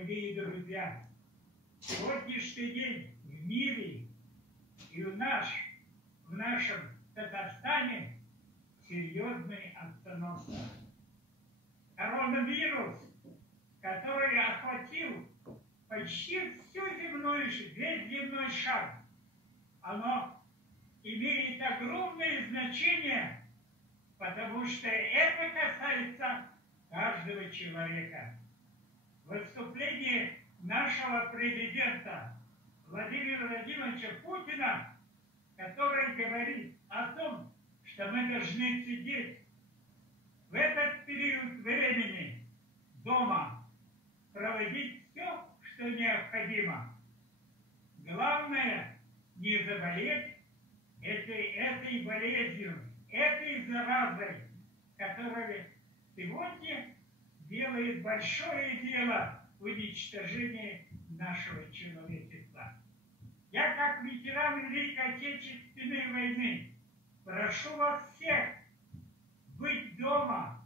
дорогие друзья, сегодняшний день в мире и в нашем Татарстане серьезная обстановка. Коронавирус, который охватил почти весь земной шар, оно имеет огромное значение, потому что это касается каждого человека. Выступление нашего президента Владимира Владимировича Путина, который говорит о том, что мы должны сидеть в этот период времени дома, проводить все, что необходимо. Главное не заболеть этой болезнью, этой заразой, которая сегодня делает большое дело в уничтожении нашего человечества. Я, как ветеран Великой Отечественной войны, прошу вас всех быть дома,